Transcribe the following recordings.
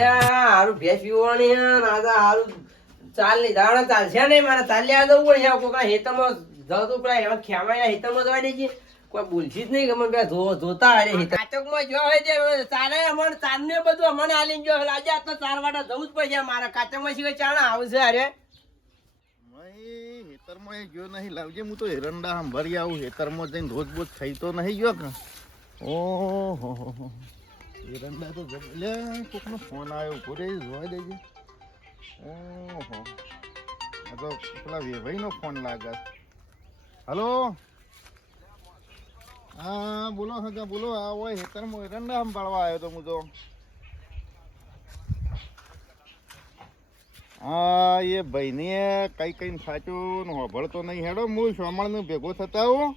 હારું ભેંસ પીવાની હે ને આ તો હારું ચાલ ની દાડા ચાલશે નહીં મારે ચાલ્યા જવું પડશે કોકા હેતરમાં જતું પેલા એવા ખેમાયા હેતરમાં જવા દેજે કોઈ બોલશી જ નહીં ગમે પેલા જોતા અરે કાચકમાં જો હોય તે ચાલે અમને ચાંદને બધું અમને આલી ગયો આજે આ તો 4 વાટા જવું જ પડશે મારા કાચકમાં શી ચાણા આવશે અરે હેતરમાં ગયો નહીં લાવજે હું તો એરંડા ભરી આવું હેતરમાં જઈને રોજ બોજ ખાઈ તો નહીં ગયો કે ઓહો એરંડા તો લે કોકનો ફોન આવ્યો પૂરે જોઈ દેજે ઓહો આ તો પેલા વેભાઈનો ફોન લાગે હલો હા બોલો હગા બોલો આ હોય હેતરમાં એરંડા સંભાળવા આવ્યો તો હું તો હા એ ભાઈને કઈ સાચું હોભળતો નહીં હેડો હું સોમણનું ભેગો થતા આવું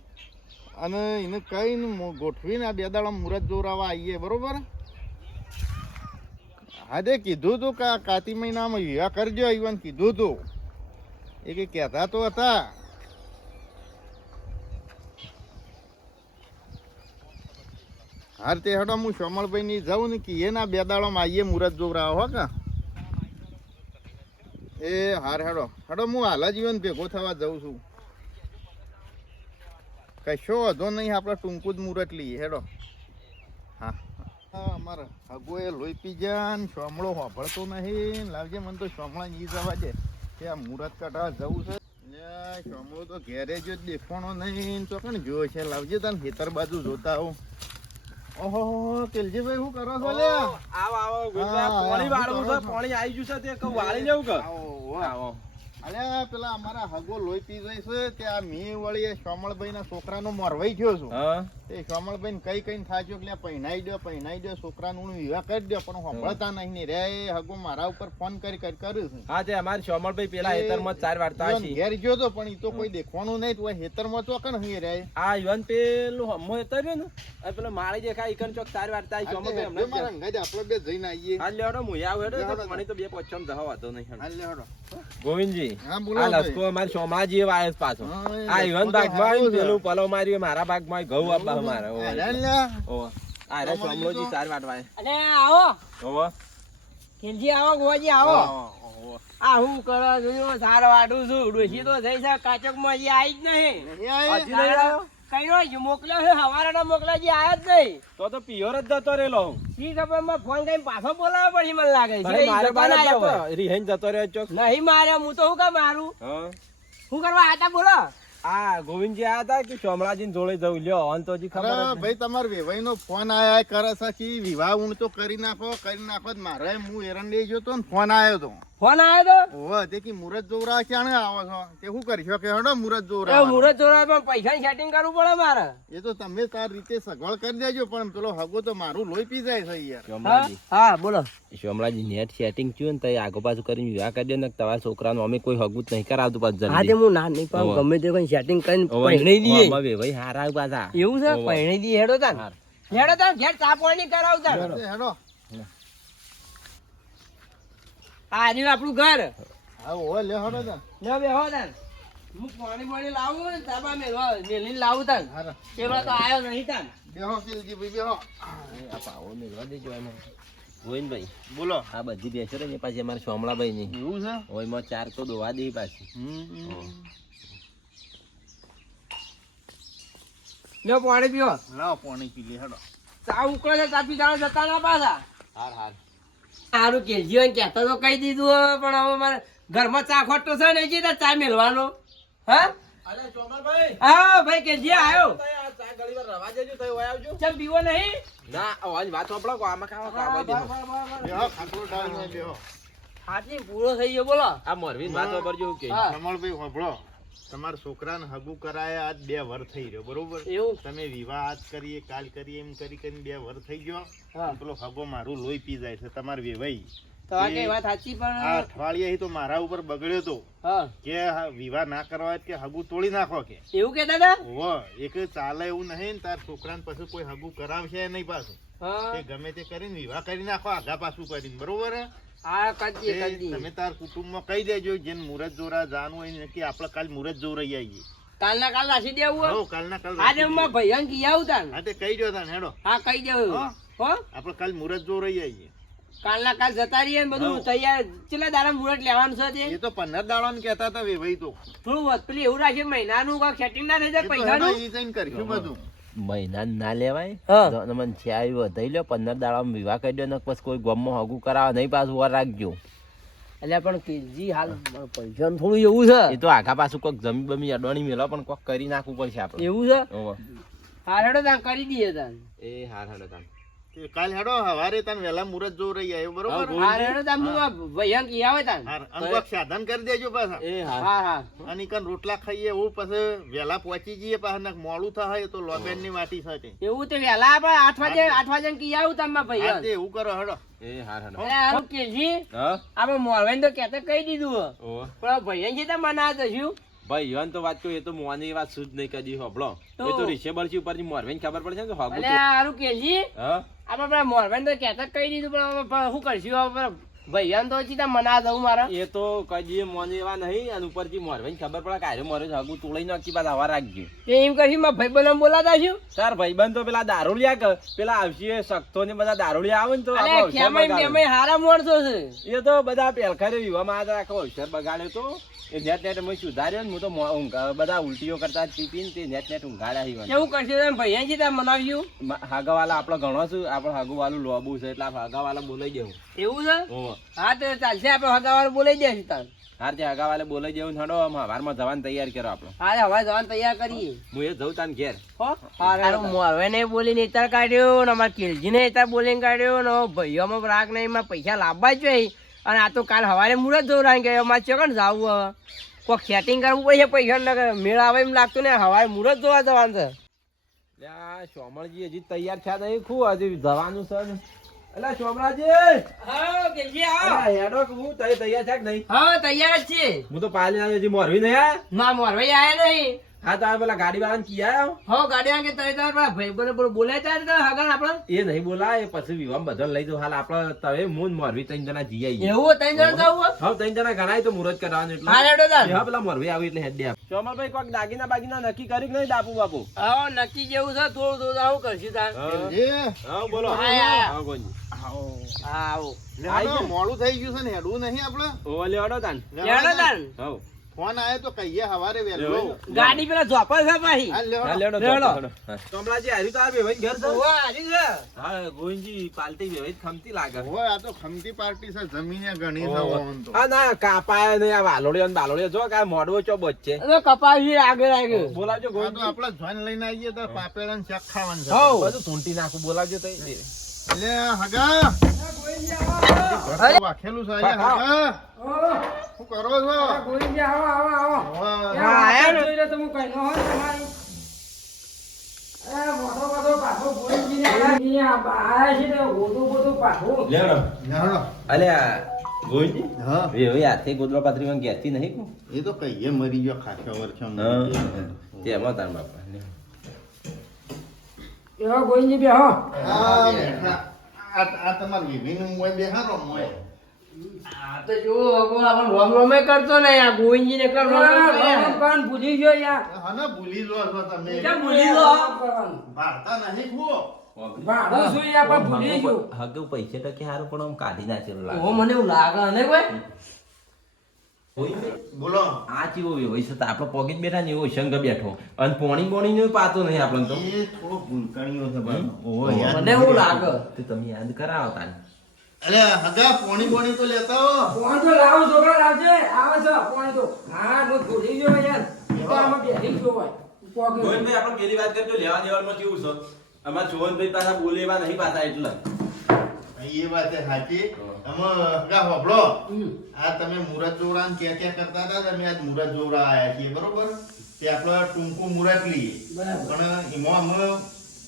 અને એને કઈને ગોઠવીને આ 2 દાડા મુહૂર્ત જોરાવા આવીએ બરોબર હા કીધું તું કે કાતી મહિનામાં વિવાહ કરજો ઈવન કીધું તું એ કે કહેતા તો હતા હાર તે હેડો હું સોમણભાઈ ની જાઉં ને કે એના 2 દાડામાં આવીએ મુહૂર્ત જોરાવા હો કા એ હાર હેડો હેડો હું હાલ જ જીવન ભેગો થવા જાઉં છું કશો વાંધો નહીં આપણે ટૂંકું જ મુહૂર્ત લઈએ હેડો હા અમારે હગોએ લોહી પી જા ને સોમળો હોભળતો નહીં લાવજે મને તો સોમળા ની જવા દે કે આ મુહૂર્ત કાઢવા જવું છે સોમળો તો ઘેરે જો દેખવાનો નહીં તો કણ જોયો છે લાવજે તને ખેતર બાજુ જોતા આવું ઓહો કેલજીભાઈ શું કરો છો લે આવો પાણી વાળવું છે પાણી આવી ગયું છે તે કહું વાળી લેવું કે આવો અલ્યા પેલા અમારા હગો લોહી પી જાય છે ત્યાં મી વળી સોમળભાઈ ના છોકરાનો મોરવાઈ થયો છું તે સોમળભાઈ ને કઈ થાચ્યો કે પહેણાઈ દો છોકરાનું વિવાહ કરી દો પણ સાંભળતા નહીં ને રે હગો મારા ઉપર ફોન કરી કર્યું છે હા તે અમારી સોમળભાઈ પેલા હેતરમાં 4 વારતા છે ઘેર ગયો તો પણ ઈ તો કોઈ દેખવાનું નહીં તો હેતરમાં તો કણ હઈ રે આ ઈવન પેલું હમો હેતર ને આ પેલો માળી દેખાય ઈકન ચોક 4 વારતા સોમળભાઈ હમણાં મારા અંગાજ આપણે બે જઈને આવીએ હાલ લેડો હું આવ હેડો મને તો 2 પોચમ જવા દો નહીં હાલ લેડો ગોવિંદજી હા બોલો આ લસકો અમારી સોમાજી વાયસ પાછો આ ઈવન ભાગમાં પેલું પલો માર્યો મારા ભાગમાં ઘઉં આપવા મારા ઓ આ રે સોમલોજી 4 વાટવાય અરે આવો ઓવો કેલજી આવો ગોવાજી આવો આ હું કરો જોયો 4 વાટું છું ડોશી તો જઈ છે કાચકમાં હજી આવી જ નહીં હજી નહીં આવ્યો કઈ મોકલ્યો છે હવારાના મોકલાજી આયા જ નહીં તો પિયોર જ જતો રેલો હું શી ખબર માં ફોન કરીને પાછો બોલાવો પડી મને લાગે છે મારે બાર રીહેન જતો રહ્યો ચોક નહીં મારે હું તો હું કા મારું હા શું કરવા આતા બોલો આ ગોવિંદજી આયા હતા કે સોમળાજી જોડે જવું લ્યો અન તો ખબર ભાઈ તમાર વેવાઈ નો ફોન આયા કરે છે કે વિવાહ હું તો કરી નાખો મારે હું એરંડે ગયો તો ફોન આવ્યો તો ફોન આવ્યો તો ઓહ તે કે મુહૂર્ત જોરા ક્યાં આવો છો તે શું કરશો કે હડો મુહૂર્ત એ જોરા મુહૂર્ત જોરા પણ પૈસાની સેટિંગ કરવું પડે મારે એ તો તમે તાર રીતે સગવડ કરી દેજો પણ પેલો હગો તો મારું લોહી પી જાય છે યાર સોમળાજી હા બોલો સોમળાજી નેટ સેટિંગ થયું ને તો આગો પાછું કરીને વિવાહ કરી દે ને તમારા છોકરાનું અમે કોઈ હગું જ નહીં કરાવતું પાછું જલ્દી આજે હું ના નહીં પાઉં ગમે તે કોઈ સેટિંગ કરીને પહેણી દઈએ હવે ભાઈ હારા પાછા એવું છે પહેણી દઈએ હેડો તાન ઘેર ચા પાણી કરાવતા હેડો આ રહ્યું આપણું ઘર હા ઓય લે હેડો તા લે બેહો તાન હું પાણી લાવું ને તાબા મેલીને લાવું તાન હારા પેલો તો આયો નહીં તાન બેહો કેલજી ભાઈ બેહો આ પાવો મેળવા દેજો એને ગોવિંદભાઈ બોલો આ બધી બેસો ને પાછી અમારે સોમળાભાઈ ની એવું છે ઓયમાં 4 તો દોવા દે પાછી લ્યો પાણી પીવો લાવ પાણી પી લે હેડો ચા ઉકળે છે ચા પી જાવ જતા ના પાછા હાર સારું કે જીવન કહેતા તો કહી દીધું પણ હવે મારે ઘરમાં ચા ખોટો છે ને જે ચા મેળવાનો હા અરે સોમળભાઈ હા ભાઈ કે જે આવ્યો ચા ઘડીવાર રવા દેજો તો ઓય આવજો ચમ પીવો નહીં ના આજ વાત સાંભળો કો આમાં ખાવા ખાવા દે બેહો ખાટલો ડાળીને બેહો હાથી પૂરો થઈ ગયો બોલો આ મોરવી વાત સાંભળજો કે હા. કમળભાઈ હોભળો તમારા છોકરાને હગું કરાયા આજ 2 વર થઈ રહ્યો બરોબર એવું તમે વિવાહ આજ કરીએ કાલ કરીએ એમ કરીને 2 વર થઈ ગયો હા. પેલો હગો મારું લોહી પી જાય છે તમારે વેવાઈ તો આ કઈ વાત સાચી આ પણ અઠવાડિયે તો મારા ઉપર બગડ્યો તો હા કે વિવાહ ના કરવા હોય કે હગું તોડી નાખો કે એવું કે દાદા ઓવ એક ચાલે એવું નહીં ને તાર છોકરાને પછી કોઈ હગું કરાવશે નહીં પાછું હા તે ગમે તે કરીને વિવાહ કરી નાખો આગા પાછું કરીને બરોબર હે? આ કદી તે કદી તમે તાર કુટુંબમાં કહી દેજો જેને મુહૂર્ત જોરા જાનું હોય ને કે આપણે કાલ મુહૂર્ત જોરાઈ આવીએ કાલના કાલ નાસી દેવું હો કાલના કાલ આજે હું મારા ભૈયાને કી આવું તાન હા તે કહી દો તાન હેડો હા કહી દેવું હા. હો આપણે કાલ મુહૂર્ત જોરાઈ આવીએ કાલના કાલ જતા રહીએ ને બધું તૈયાર કેટલા દાડા મુહૂર્ત લેવાનું છે તે એ તો 15 દાડાનું કહેતા હતા વેવાઈ તો થોડું પેલી એવું રાખીએ મહિનાનું કાંઈક સેટિંગ ના થઈ જાય પૈસાનું ઈ જઈને કરશું બધું. મહિના ના લેવાય હા. મને ચાય વધાઈ લ્યો 15 દાડામાં વિવાહ કરી દો ને પછી કોઈ ગમમાં હગું કરાવે નહીં પાછું વાર રાખજો. એટલે પણ કેજી હાલ પૈસાનું થોડું એવું છે એ તો આખા પાછું કોઈક જમી બમી અડવાની મેલો પણ કોઈક કરી નાખવું પડશે આપણે. એવું છે ઓહો. હા હેડો તાન કરી દઈએ તાન એ હાર હાડો તાન. તે કાલ હેડો હવારે તને વહેલા મુહૂર્ત જોઈ રહી આવ્યો બરોબર. હા હેડો તાન હું ભૈયા કી આવે તાન હાર, અને કોક સાધન કરી દેજો પાછા. એ હાર. હા હા અને કન રોટલા ખાઈએ એવું પછી વહેલા પહોંચી જઈએ પાછા નક મોડું થાય તો લોબેન ની વાટી સાથે. એવું તો વહેલા આપણે 8 વાગે કી આવું તાન ભૈયા હા, તે એવું કરો હેડો. એ હાર હાડો. અરે હારું કેજી હા આપણે મોરવાઈને તો કહેતા કહી દીધું હે. ઓહો. પણ ભૈયા જે તમે મના જશું ભાઈ યોન તો વાત કહું એ તો મોની વાત શુદ્ધ નહીં કદી હોબળો. તો- એ તો રિશેબલ છે ઉપરથી મોરવેન ખબર પડશે ને કે હગું અલે તો- હારું કેજી હા આપણે પેલા મોરવાઈને તો કહેતા કહી દીધું પણ શું કરશું હવે ભૈયા તો ચીતા મના દઉં મારા એ તો કદી મોની એવા નહીં અને ઉપરથી મોરવેન ખબર પડે કે આરે મોરે હગું તોડી નાખી પાછા હવા રાખજો. તે એમ કરશું મારા ભાઈબંધને બોલાતા છું તાર ભાઈબંધ તો પેલા દારૂડિયા કે પેલા આવશે સખ્તો ને બધા દારૂડિયા આવે ને તો અલે આપણો અવસર ખેમાઈ બગાડે. બેમાઈ હારા માણસો છે એ તો બધા પેલખારે વિવામાં આવ્યા હતા, આખો અવસર બગાડ્યો તો એ નેટ નેટ મેં સુધાર્યો ને હું તો બધા ઉલટીઓ કરતા પીપીને તે નેટ નેટ ઊંઘાડ્યા હિવાને. કેવું કરશે તમે ભૈયા ચીતા મનાવ્યું હાગાવાલા આપણો ઘણો છું, આપણો હાગુવાલું લોબુ છે એટલે હાગાવાલા બોલાઈ જવું. એવું છે ઓહો. હા તો ચાલશે આપણે હગાવાળું બોલાઈ દઈશું તાન હાર તે હાગાવાલે બોલાઈ જવું થડો હવારમાં જવાનું તૈયાર કરો આપણો. હા હવે જવાનું તૈયાર કરીએ હું એ જઉં તાન ઘેર. હો હારું મોરવેને બોલીને ઇતાર કાઢ્યો ને અમારા કિલજીને ઇતાર બોલીને કાઢ્યો ને ભાઈઓમાં રાગ નહીં એમાં પૈસા લાવવા જ જોઈએ અને આ તો કાલ સવારે મુરત જોરાઈ ગયો અમારે ચોકન જાવું હવે કોઈક સેટિંગ કરવું પડશે પૈસા મેળ આવે એમ લાગતું ને સવારે મુરત જોવા જવાનું છે લે આ સોમળજી હજી તૈયાર થયા નહીં ખૂબ હજી જવાનું છે ને. અલા સોમરાજી હા કિલજી અલા હેડો કે હું તૈયાર છે કે નહીં? હા તૈયાર જ છે હું તો પાલી ના હજી મોરવી નહીં આયા. ના મોરભાઈ આયા નહીં હા તો આ પેલા ગાડી વાળાને કી આયા? હો ગાડી આગે તઈ તાર ભાઈ બોલાય તાર હગન આપણે એ નહીં બોલાય પછી વિવાહ બધો લઈ જાવ હાલ આપણે તવે મૂન મોરવી ત્રણ જણા જઈ આવીએ. એવું તઈ જણ જાવું હવે ત્રણ જણા ગણાય તો મુહૂર્ત કરવાનું એટલે હા રેડો તાર હા પેલા મોરવી આવી એટલે હેડ દે. સોમલભાઈ કોઈક દાગીના બાગીના નક્કી કરી કે નહીં ડાપુ બાપુ? હા નક્કી જેવું છે થોડું થોડું આવું કરશું તાર એ હા બોલો. આયા. હા ગોંજી. હા આવો લે હેડો, મોડું થઈ ગયું છે ને હેડવું નહીં આપણે. ઓ લે હડો તાન. લેડો તાર હવ. ફોન આવ્યો તો કહીએ હવારે વહેલો. ગાડી પેલા ઝોપા છે પાછી હા, લે હા હેડો. લેડો લેડો. હડો. સોમલાજી હારી તો આ બેવાઈ ઘર છે. ઓવા આજી છે હા ગોંજી પાલટી બેવાઈ ખમતી લાગે. હોય આ તો ખમતી પાર્ટી છે જમીને ઘણી છે ઓહો. ઓમ તો. હા ના કાપાય નહીં આ વાલોડિયો ને બાલોડિયો જો કે આ મોડવો ચો બચશે. તો કપાવી આગળ આગળ બોલાવજો આ તો ગોંજી. આપણે જોઈન લઈને આવીએ તો પાપેડા ને શાક ખાવાનું છે. હઉ. બધું સૂંટી નાખું બોલાવજો તો લે હગા અરે. વાખેલું છે અહીંયા હગા શું કરો છો? હા આયા ને લેવડો. હેડો. અલ્યા ગોંજી હા વેવાઈ હાથે ગોદવા પાથરી માં ઘેરથી નહીં કો? એ તો કહીએ મરી ગયો ખાસા વર્ષો તેમાં તાર બાપા લે. આ બેઠા. આ તમારી વિભીનું મોય બેહારો મોય. આ તો જો આપણે રોમ રોમે કરતો ને આ ગોવિંદજી ને એકલા રોમ ભૂલી ગયો યાર હા ને ભૂલી લો છો તમે. કેમ ભૂલી ગયો ભારતા નહીં ખુઓ. હગે પૈસે તો કે હારું પણ આમ કાઢી નાખેલું લાગે. ઓ મને એવું લાગે ને કોઈ ગોવિંદભાઈ, બોલો. આ ચીવો વેવાઈ છે તો આપણો પોકેટ બેઠા ને એવો શંખ બેઠો અને પોણી બોણી નું પાતો નહીં આપણને તો. એ થોડો ભૂલકાણીઓ છે ભાઈ. ઓહો, યાદ મને એવું લાગે તે તમે યાદ કરાવો તાન. અરે હગા પોણી બોણી તો લેતા હો. ગોવિંદભાઈ આપણે પેલી વાત કરજો લેવા દેવામાં કેવું છે? અમાર જોવનભાઈ પાછા બોલે એવા નહીં પાછા એટલે. એ વાત છે સાચી. અમે હગા હોભળો. આ તમે મુરત જોવડાને ક્યાં કરતા હતા તમે આજ મુરત જોવડા આયા છીએ બરોબર. તે આપણે ટૂંકું મુરત લઈએ પણ એમાં અમે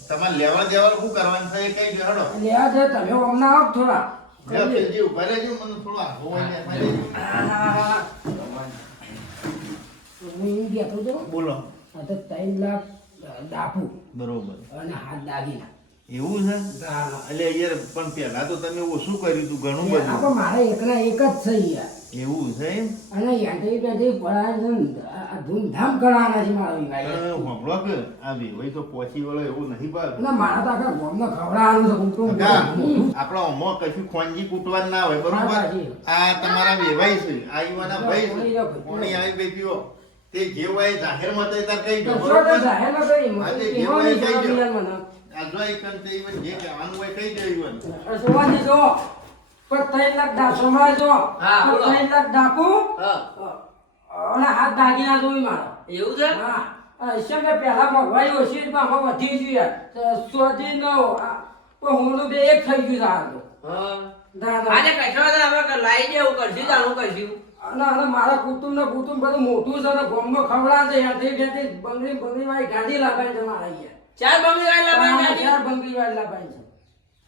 તમારે લેવા દેવા શું કરવાનું છે એ કઈ હેડો. જે ઉભા રહેજો મને થોડો આગો હોય ને એમાં જઈ. બોલો. 3 લાખ ડાકુ બરોબર અને હાથ દાગીના એવું છે. એટલે યાર પણ પેલા તો તમે ઓછું કર્યું હતું ઘણું બધું. આપણે મારે એકલા એક જ છે યાર. એવું છે એમ? અને યાંત્રિક પેઢી પડાય છે ને, આ ધૂમધામ કરવાના છે મારા વિભાગે. હોભળો કે આ વેવાઈ તો પહોંચી વળે એવું નહીં બાર. અને મારા તો આખા ગામને ખવડાવવાનું છે ઊંટું કાકા, મોટું. આપણા ઓમો કશું ખોંજી કૂટવાનું ના હોય હા, બરોબર. સાચી. આ તમારા વેવાઈ છે, આ યુવાના ભાઈ પાણી છે. રાખો. પાણી આવી ગઈ પીવો. તે જે હોય એ જાહેરમાં તો એ તાર કહી દો તો બરોબર. શું તો જાહેરમાં કરી, હા, તે મને જે હોય એ કહી કહેવાની દો. જરૂર નથી મને. આ જો એ કંતે ઈવન જે કહેવાનું હોય કહી દે ઈવન. સોવાની જો પણ 3 લાખ દાસોમાં જો હા, બોલો. 3 લાખ ડાકુ હા અને હાથ દાગીના જોઈ મારો. એવું છે હા શેમ પેલા ભગવાઈ ઓછી માં વધી ગયું સોધી નો પણ હું બે એક થઈ ગયું સારું હા દાદા આજે કશો વાંધો નહીં, અમે લાવી દેવું કરશું જાણું કરશું અને મારા કુટુંબ ને કુટુંબ બધું મોટું છે ને ગામમાં ખવડાવે છે યાથી બેથી બંગડી વાળી ગાડી લાગાઈ છે મારા અહીંયા ચાર બંગડી વાળી લાવવાની ગાડી? ચાર બંગડી વાળી લાગાઈ છે.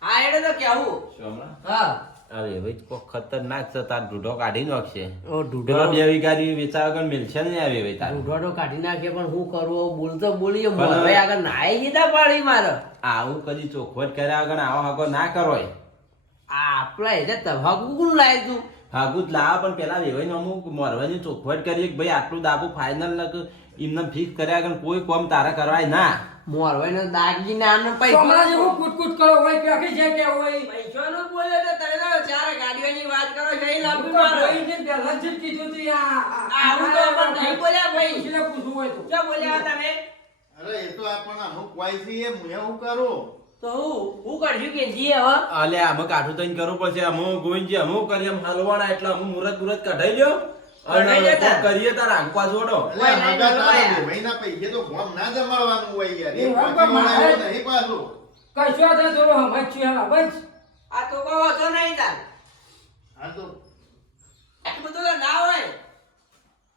હા એટલે તો કેવું શોમલા, હા અરે ભાઈ કોક ખતરનાક છે, તાર ઢૂઢો કાઢી નાખશે. ઓ પેલો 2 વીઘાની વેચાવા વગર મિલશે નહીં આવે ભાઈ તારું. ઢૂંઢો કાઢી નાખીએ પણ હું કરું બોલતો બોલીએ પણ હવે- ભાઈ આગળ નાઈ દીધા પાડી મારે આવું કદી ચોખવટ કર્યા વગર આવો હાગો ના કરોય. આપડા એટલે તભાકુ કોણ લાય તું હાગું જ લાવા પણ પેલા વેવાઈને અમુક મોરવાની ચોખવટ કરીએ કે ભાઈ આટલું દાબુ ફાઇનલ એમને ફિક્સ કર્યા વગર કોઈ કોમ તારા કરવાય ના. મોરવાઈ નો દાગી ને આમને પૈસા સોમલા જેવું કૂટ કરો હોય કે આખી છે કે હોય પૈસાનો બોલે તો તમે તો ચાર ગાડીઓની વાત કરો છો એ લાગુ હું તો મારે ભાઈને પહેલા જ કીધું તું આવું તો પણ નહીં બોલ્યા ભાઈ. પૂછીને પૂછવું હોય તો શું બોલ્યા તમે અરે એ તો આપણને અમુક વાય છે એ હું એવું કરું. તો હું કરશું કે જી હવે અલે અમે કાઠું થઈને કરવું પડશે. અમુ ગોવિંદજી અમુ કરીએ એમ હાલવાના એટલે અમુ મુરત કઢાઈ લ્યો કઢાઈ અને લેતા. કોક કરીએ તાર આંકવા જોડો. એટલે ઓય, નહીં, હગા નહીં, તારા નહીં. વેવાઈના પૈસે તો ગોમ ના જમાડવાનું હોય યાર. એ એ પહોંચી પણ વળે મારે- એવું નહીં પાછું. કશો તો થોડો સમજ્યું હા બસ આ તો કહો હતો નહીં તાર આ તો એટલું બધું તો ના હોય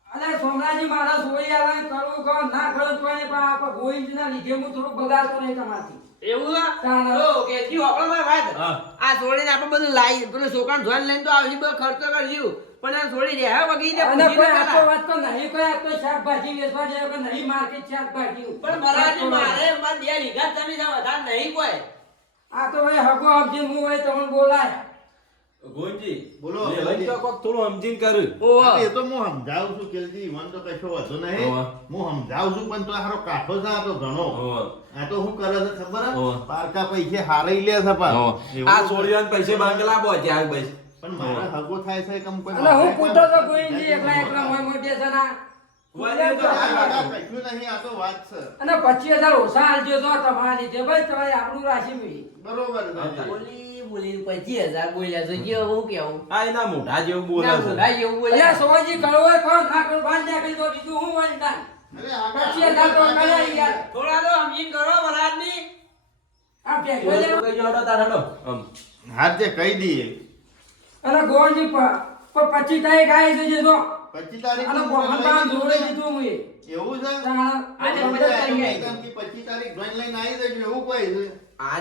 અને સોમલાજી મારા સોઈ આવે કરું કહો ના કરું તો નહીં પણ આપણે ગોવિંદના લીધે હું થોડું બગાડતો નહીં તમારથી એવું ના? તાણ. તો કે જી આપણો મારી વાત હા. આ છોડીને આપણે બધું લાવી પેલું છોકરાને ધોઈને લઈને તો આવશે બધો ખર્ચો કરશું પણ આ છોડી દે હા વગી અને કોઈ આટલો વાત તો નહીં કોઈ આટલો શાકભાજી વેચવા જાય કે નહીં માર્કેટ શાકભાજી પણ બરાબર મારે મારે 2 વીઘા જમીન છે, વધારે નહીં કોઈ આ તો ભાઈ હગો સમજી હું હોય તમને બોલાય ગોવિંદજી બોલો. વેવાઈ તો કોક થોડું સમજીને કર્યું. ઓહો. એ તો હું સમજાવું છું કેલજી મન તો કશો વાંધો નહીં. હોવે. હું સમજાવું છું પણ તો હારો કાઠો છે આ તો ઘણો. હોવે. આ તો શું કરે છે ખબર હે? હોવે. પારકા પૈસે હારાઈ લે છે પાછો. એવું આ છે. છોડીઓને પૈસે બંગલા પહોંચ્યા ભાઈ. પણ મારે હગો થાય છે કેમ કોઈ અને હું મારે પૂછતો તો કોઈ ગોવિંદજી એકલા એકલા મોય મોટે છે ના વાલી તો આ આ હગા કશું નહીં, આ તો વાત છે. અને 25,000 ઓછા આલજો તો તમારા લીધે ભાઈ તમારે આપણું રાશિ મળી બરોબર છે. બોલી 25,000 બોલ્યા તો જે હું કેવું આ એના મોઢા જેવું બોલે ના છે. બોલાય એવું અલ્યા બોલ્યા સોજી કરો હોય કહો ના કરો બાંધ નાખી દો બીજું હું હોય ના અરે હગા 25,000 તો મળે યાર થોડા તો સમજીને કરો વરાજની આ ભેગો લેવો. કઈ જાઓ તો તાર હેડો. આમ. હાથ જે કહી દઈએ અને ગોળજી 25 તારીખ આવી જશે જો 25 તારીખ અને નું ગોળમાં જોડે લઈ દીધું હું એ. એવું છે આજે તમે બધા તો તૈયાર. મેદાનથી 25 તારીખ જોઈને લઈને આવી જજો એવું કોઈ છે. આ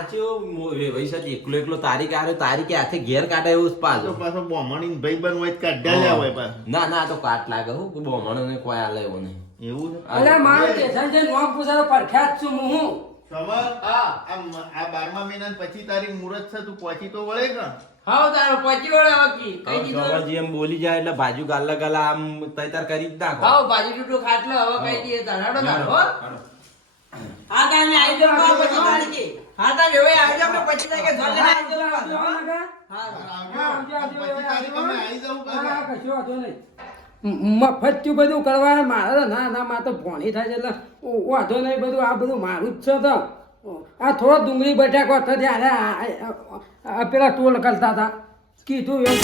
વેવાઈ સાથે એકલો તારીખ આવે તારીખે હાથે ઘેર કાઢે એવું જ તો પાછો. પાછો બોમણી ભાઈબંધ હોય તો કાઢ્યા જ આવે પાછો. ના ના આ તો કાટ લાગે હું કે બોમણો ને કોઈ આલે એવું નહીં. એવું છે અલ્યા મારું સ્ટેશન છે નોમ પૂછાતો પ્રખ્યાત છું હું સમર હા આ 12મા મહિનાની 25 તારીખ મુહૂર્ત છે તું પહોંચી તો વળે કે હા તારો 25 વડે વકી કઈ દીધું સવારજી એમ બોલી જાય એટલે બાજુ ગાલા ગાલા આમ તૈયાર કરી જ નાખો. હા ભાજી ટૂટું ખાટલો હવે કઈ દઈએ તારાડો તારો હો? હાલો. હા તમે આવી જાવ 25 તારીખે હા તમે હવે આવી જાવ 25 તારીખે ધોલે આવી જાવ હા આવજો. 25 તારીખ અમે આવી જાઉં કાકા. મફત બધું કરવા મારે ના ના મારે તો ભોણી થાય છે એટલે વાંધો નહીં બધું આ બધું મારું જ છે તો આ થોડો ડુંગળી બટાકો હતો ત્યારે પેલા ટોલ કરતા હતા કીધું એમ